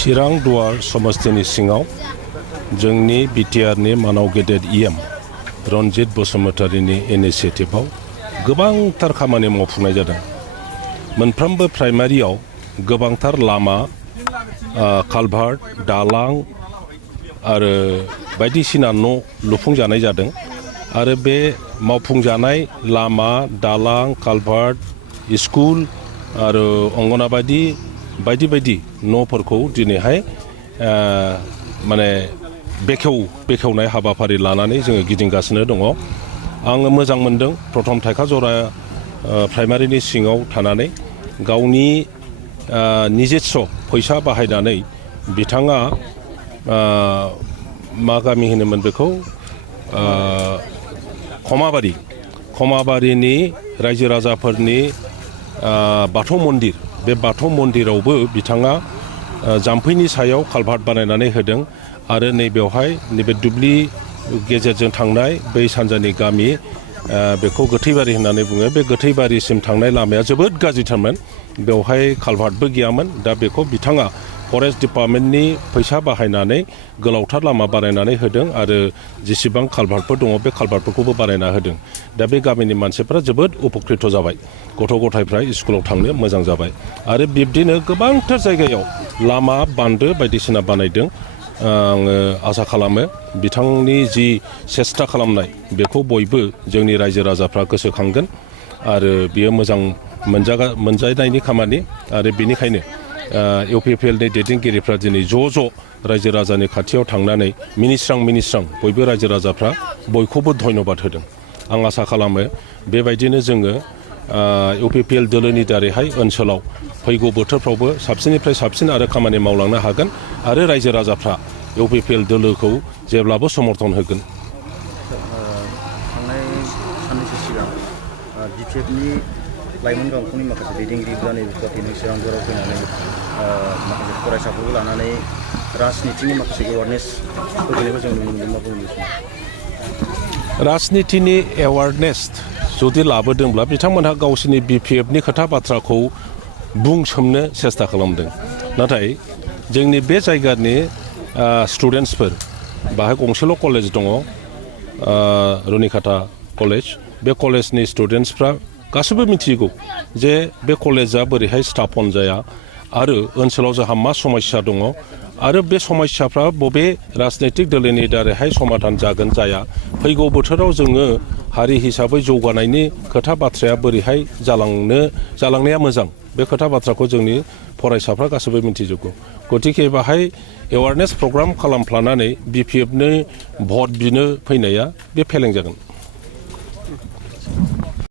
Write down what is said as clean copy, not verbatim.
चिरां दुवार समस्तिनि सिङाव जोंनि बिटिआरनि मानाव गेदेर इएम रनजित बसुमतारीनि इनिशिएटिभआव गोबांथार खामानि मावफुंनाय जादों। मोनफ्रोमबो प्राइमारियाव गोबांथार लामा, कालभार्ट, दालां आरो बायदिसिना न' लुफुंजानाय जादों आरो बे मावफुंजानाय लामा, दालां, कालभार्ट, स्कुल आरो अंगनाबादि बायदि न'फोरखौ दिनैहाय माने बेखेवनाय हाबाफारि लानानै जोङो गिदिंगासिनो दङ। आङो मोजां मोनदों प्रथम थाइखाजरा प्राइमारिनि सिङाव थानानै गावनि निजेस्स' फैसा बाहायनानै बिथाङा मा गामि होनोमोन बेखौ खमाबारिनि रायजो राजाफोरनि बाथौ मन्दिर, बे बाथौ मन्दिरावबो बिथाङा जाम्फैनि सायाव कालभार्ट बानायनानै होदों आरो नैबेवहाय नैबे दुब्लि गेजेरजों थांनाय बै सानजानि गामि बेखौ गोथैबारि होननानै बुङो। बे गोथैबारिसिम थांनाय लामाया जोबोद गाज्रिथारमोन, बेवहाय कालभार्टबो गैयामोन। दा बेखौ बिथाङा फरेस्ट डिपार्टमेन्टनि फैसा बाहायनानै गोलावथार लामा बानायनानै होदों आरो जेसेबां कालभार्टफोर दङ बे कालभार्टफोरखौबो बानायना होदों। दा बे गामिनि मानसिफ्रा जोबोद उपकृत जाबाय, गथ' गथायफ्रा स्कुलाव थांनो मोजां जाबाय आरो बिब्दिनो गोबांथार जायगायाव लामा, बान्दो बायदिसिना बानायदों। आङो आसा खालामो बिथांनि जि सेस्था खालामनाय बेखौ बयबो जोंनि रायजो राजाफ्रा गोसोखांगोन आरो बियो मोजां मोनजानायनि खामानि आरो बेनिखायनो इउपिपिएलनि दैदेनगिरिफ्रा दिनै ज' रायजो राजानि खाथियाव थांनानै मिनिस्रां बयबो रायजो राजाफ्रा बयखौबो धन्यबाद होदों। आं आसा खालामो बेबायदिनो जोङो इउपिपिएल दोलोनि दारैहाय ओनसोलाव फैगौ बोथोरफ्रावबो साबसिननिफ्राय साबसिन आरो खामानि मावलांनो हागोन आरो रायजो राजाफ्रा इउपिपिएल दोलोखौ जेब्लाबो समर्थन होगोन। थांनाय साननैसो सिगां बिटिएफनि लाइमोन गांखंनि माखासे दैदेनगिरिफोरा नैबे गुवाहाटि चिरां दुवाराव फैनानै माखासे फरायसाफोरखौ लानानै राजनितिनि माखासे एवारनेस होनायखौ जों नुनो मोनदों। मा बुंनो सानो? राजनितिनि एवारनेस जुदि लाबोदोंब्ला बिथांमोनहा गावसोरनि बिपिएफनि खोथा बाथ्राखौ बुंसोमनो सेस्था खालामदों। नाथाय जोंनि बे जायगानि स्टुडेन्टसफोर, बाहाय गंसेल' कलेज दङ, रुनिकाटा कलेज, बे कलेजनि स्टुडेन्टसफ्रा गासैबो मिथिगौ जे बे कलेजा बोरैहाय स्थापन जाया आरो ओनसोलाव जोंहा मा समस्या दङ आरो बे समस्याफ्रा बबे राजनैतिक दोलोनि दारैहाय समाधान जागोन जाया, फैगौ बोथोराव जोङो हारि हिसाबै जौगानायनि खोथा बाथ्राया बोरैहाय जालांनाया मोजां, बे खोथा बाथ्राखौ जोंनि फरायसाफ्रा गासैबो मिथिजोबगौ। गतिके बाहाय एवारनेस प्रग्राम खालामफ्लानानै बिपिएफनो भट बिनो फैनाया बे फेलें जागोन।